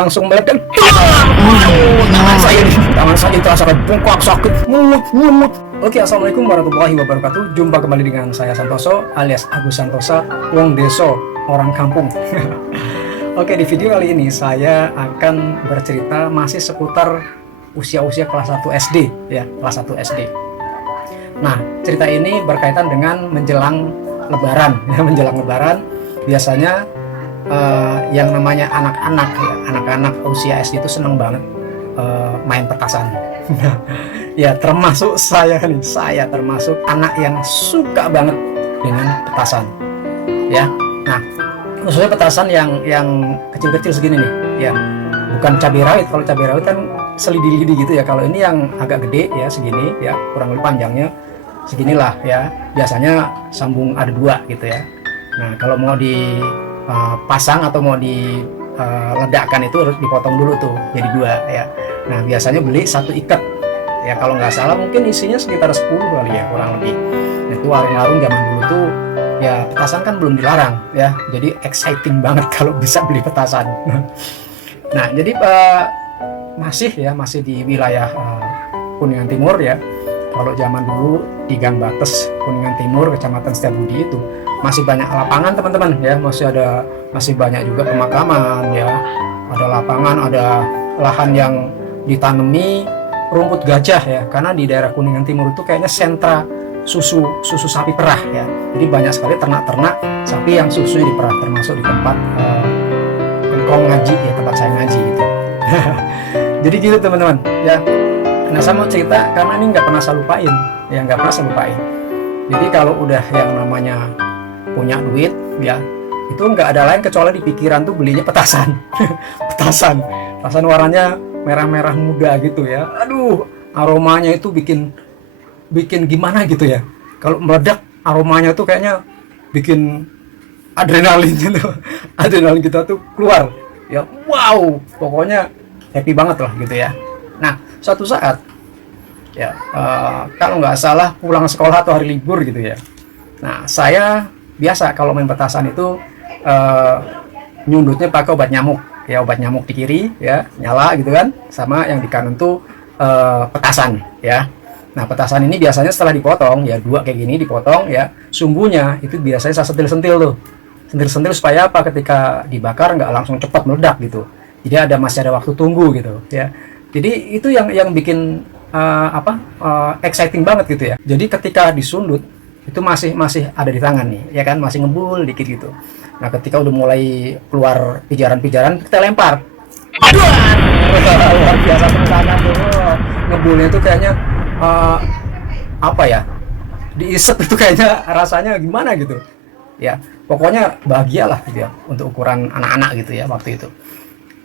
langsung meledak. Tangan saya terasa bengkak, sakit, mumet. Oke, assalamualaikum warahmatullahi wabarakatuh. Jumpa kembali dengan saya Santoso alias Agus Santosa, wong deso, orang kampung. Oke, di video kali ini saya akan bercerita masih seputar usia-usia kelas 1 SD ya, kelas 1 SD. Nah, cerita ini berkaitan dengan menjelang Lebaran ya, menjelang Lebaran biasanya yang namanya anak-anak ya, anak-anak usia SD itu seneng banget main petasan. Ya, termasuk saya nih, saya termasuk anak yang suka banget dengan petasan. Ya, nah khususnya petasan yang kecil-kecil segini nih, ya bukan cabai rawit. Kalau cabai rawit kan selidi-lidi gitu ya. Kalau ini yang agak gede ya, segini ya, kurang lebih panjangnya seginilah ya. Biasanya sambung ada dua gitu ya. Nah, kalau mau dipasang atau mau diledakkan itu harus dipotong dulu tuh jadi dua ya. Nah, biasanya beli satu ikat ya, kalau nggak salah mungkin isinya sekitar 10 kali ya, kurang lebih. Nah, itu warung-warung zaman dulu tuh ya, petasan kan belum dilarang ya, jadi exciting banget kalau bisa beli petasan. Nah, jadi masih di wilayah Kuningan Timur ya. Kalau zaman dulu di Gang Bates Kuningan Timur, Kecamatan Setiabudi itu masih banyak lapangan teman-teman ya, masih banyak juga pemakaman ya, ada lapangan, ada lahan yang ditanami rumput gajah ya, karena di daerah Kuningan Timur itu kayaknya sentra susu sapi perah ya, jadi banyak sekali ternak-ternak sapi yang susunya diperah, termasuk di tempat engkong ngaji ya, tempat saya ngaji gitu. Jadi gitu teman-teman ya. Nah, saya mau cerita karena ini nggak pernah saya lupain ya, nggak pernah saya lupain. Jadi kalau udah yang namanya punya duit ya, itu nggak ada lain kecuali di pikiran tuh belinya petasan. petasan warnanya merah-merah muda gitu ya. Aduh, aromanya itu bikin gimana gitu ya. Kalau meledak aromanya tuh kayaknya bikin adrenalin gitu. Adrenalin kita tuh keluar ya. Wow, pokoknya happy banget lah gitu ya. Nah, suatu saat ya, kalau nggak salah pulang sekolah atau hari libur gitu ya. Nah, saya biasa kalau main petasan itu nyundutnya pakai obat nyamuk ya, obat nyamuk di kiri ya, nyala gitu kan, sama yang di kanan tuh petasan ya. Nah, petasan ini biasanya setelah dipotong ya, dua kayak gini dipotong ya, sumbunya itu biasanya saya sentil-sentil tuh, sentil-sentil supaya apa, ketika dibakar nggak langsung cepat meledak gitu, jadi masih ada waktu tunggu gitu ya. Jadi itu yang bikin exciting banget gitu ya. Jadi ketika disundut itu masih ada di tangan nih ya kan, masih ngebul dikit gitu. Nah, ketika udah mulai keluar pijaran-pijaran, kita lempar. Aduh, luar biasa tenaga tuh. Ngebulnya itu kayaknya apa ya, diisep itu kayaknya rasanya gimana gitu ya. Pokoknya bahagialah gitu ya, untuk ukuran anak-anak gitu ya waktu itu.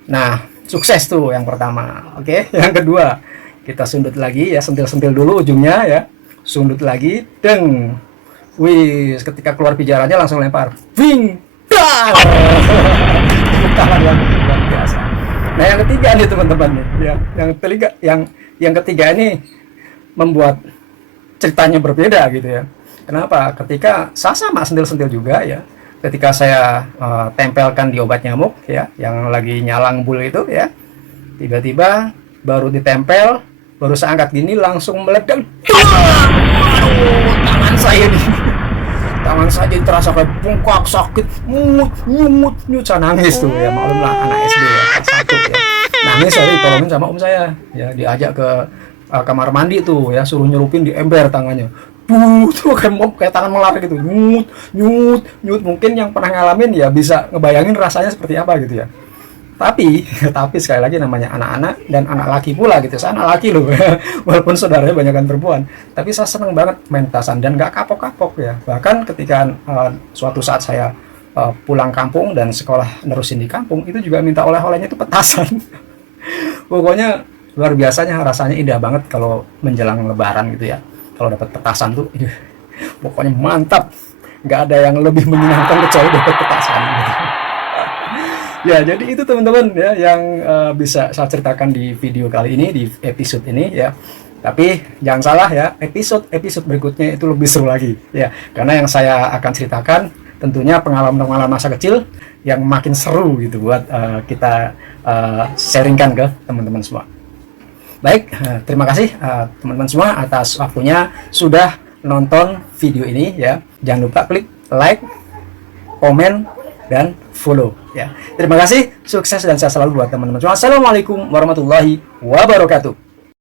Nah, sukses tuh yang pertama. Oke, yang kedua kita sundut lagi ya, sentil-sentil dulu ujungnya ya, sundut lagi, deng. Wih, ketika keluar pijarannya langsung lempar, bing, dang. Luar biasa. Nah, yang ketiga nih teman-teman ya, yang ketiga ini membuat ceritanya berbeda gitu ya. Kenapa? Ketika sama sentil-sentil juga ya, ketika saya tempelkan di obat nyamuk ya, yang lagi nyalang bul itu ya, tiba-tiba baru ditempel, baru saya angkat gini langsung meledak. Tangan saya nih, tangan saya jadi terasa kayak bengkak, sakit, nyut, saya nangis tuh ya, maklumlah anak SD ya, kelas 1 ya. Nangis, saya ditolongin sama om saya ya, diajak ke kamar mandi tuh ya, suruh nyerupin di ember tangannya. Tuh kayak tangan melar gitu, nyut. Mungkin yang pernah ngalamin ya bisa ngebayangin rasanya seperti apa gitu ya. Tapi sekali lagi namanya anak-anak dan anak laki pula gitu. Saya anak laki loh, walaupun saudaranya banyakan perempuan. Tapi saya seneng banget main petasan dan nggak kapok-kapok ya. Bahkan ketika suatu saat saya pulang kampung dan sekolah nerusin di kampung, itu juga minta oleh-olehnya itu petasan. Pokoknya luar biasanya, rasanya indah banget kalau menjelang Lebaran gitu ya. Kalau dapat petasan tuh, pokoknya mantap. Nggak ada yang lebih menyenangkan kecuali dapat petasan. Gitu. Ya, jadi itu teman-teman ya yang bisa saya ceritakan di video kali ini, di episode ini ya. Tapi jangan salah ya, episode berikutnya itu lebih seru lagi ya. Karena yang saya akan ceritakan tentunya pengalaman masa kecil yang makin seru gitu buat kita sharingkan ke teman-teman semua. Baik, terima kasih teman-teman semua atas waktunya sudah nonton video ini ya. Jangan lupa klik like, komen, dan follow ya. Terima kasih, sukses dan sehat selalu buat teman-teman semua. Assalamualaikum warahmatullahi wabarakatuh.